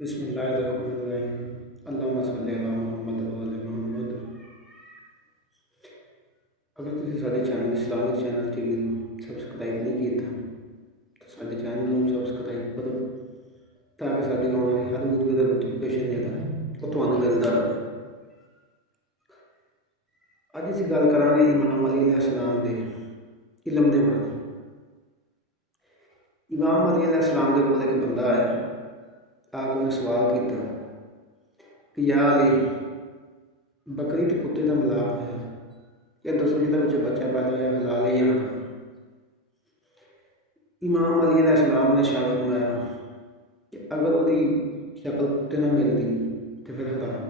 बिस्मिल्लाहिर्रहमानिर्रहीम। अल्लाहुम्मा सल्ली अला मुहम्मद व आले मुहम्मद। अगर तुसीं साडे चैनल इस्लामिक चैनल टीवी ਨੂੰ ਸਬਸਕ੍ਰਾਈਬ नहीं ਕੀਤਾ तो साडे चैनल ਨੂੰ ਸਬਸਕ੍ਰਾਈਬ करो ताकि साडी आने वाली हर वीडियो का नोटिफिकेशन ਜਿਹੜਾ ਉਹ ਤੁਹਾਨੂੰ ਮਿਲਦਾ ਰਹੇ। ਅੱਜ ਅਸੀਂ ਗੱਲ ਕਰਾਂਗੇ इमाम अली अलैहिस्सलाम ਦੇ इल्म ਦੇ बारे। इमाम अली अलैहिस्सलाम ਦੇ ਕੋਲ ਇੱਕ ਬੰਦਾ ਆਇਆ। आप उन्हें सवाल किया कि या अली बकरी तो कुत्ते का मिलाप है, या दसो जिहदा बच्चा पैदा होया हलाल है या हराम। इमाम अली अलैहिस्सलाम ने इरशाद फरमाया कि अगर उसकी शक्ल कुत्ते ना मिलती तो फिर हराम है,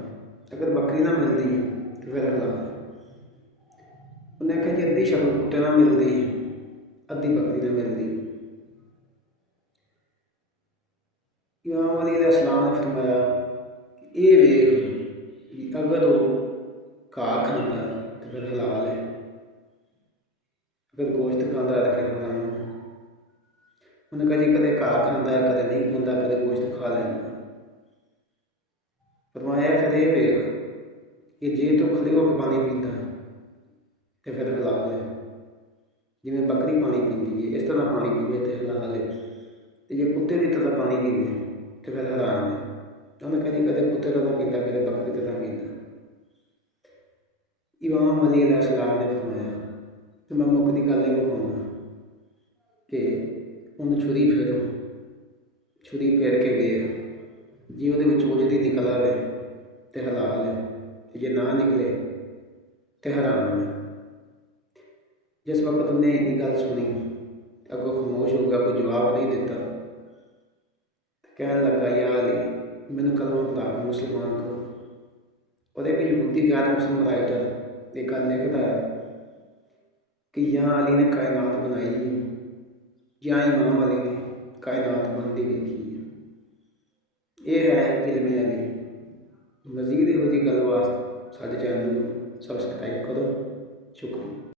अगर बकरी ना मिलती तो फिर हलाल है। उन्हें आख्या जी अद्धी शक्ल कुत्ते ना मिलती अद्धी बकरी ना मिलती। इमाम अली अलैहिस्सलाम ने फरमाया ये वेख अगर वो घाह खाता तो फिर हलाल है, अगर गोश्त खाता तो फिर हराम है। उन्हें कहा जी कदे घाह खाता है, कदे नहीं खाता, कदे गोश्त खा लेना। फरमाया फिर ये वेख कि जे तो खड़े होकर पानी पीता तो फिर हलाल है, जिवें बकरी पानी पीती है इस तरह पानी पीवे तो हलाल है, तो जे कुत्ते की तरह पानी पीवे तो फिर हराम है। उन्हें कहा जी कदे कुत्ते का ना पीता, कदे बकरी का ना पीता। इमाम अली अलैहिस्सलाम ने फरमाया तो मैं मुक्क की गल नहीं मुकाऊंगा कि उन्हें छुरी फेरो, छुरी फेर के वेख जी वो ओजदी निकल आए तो हलाल है, जे ना निकले तो हराम है। जिस वक्त उन्हें इन्नी गल सुनी अगों खामोश हो गया, कोई जवाब नहीं दिता। कहने लगा या अली मैंने कलमा पढ़ा के मुसलमान को। और एक यहूदी गैर मुस्लिम राइटर एक गल लिखता है कि या अली ने कायनात बनाई है, या इमाम अली ने कायनात बनती देखी है। ये है इल्म अली। मजीद यहो जी गल वास्ते साडे चैनल को सबसक्राइब करो। शुक्रिया।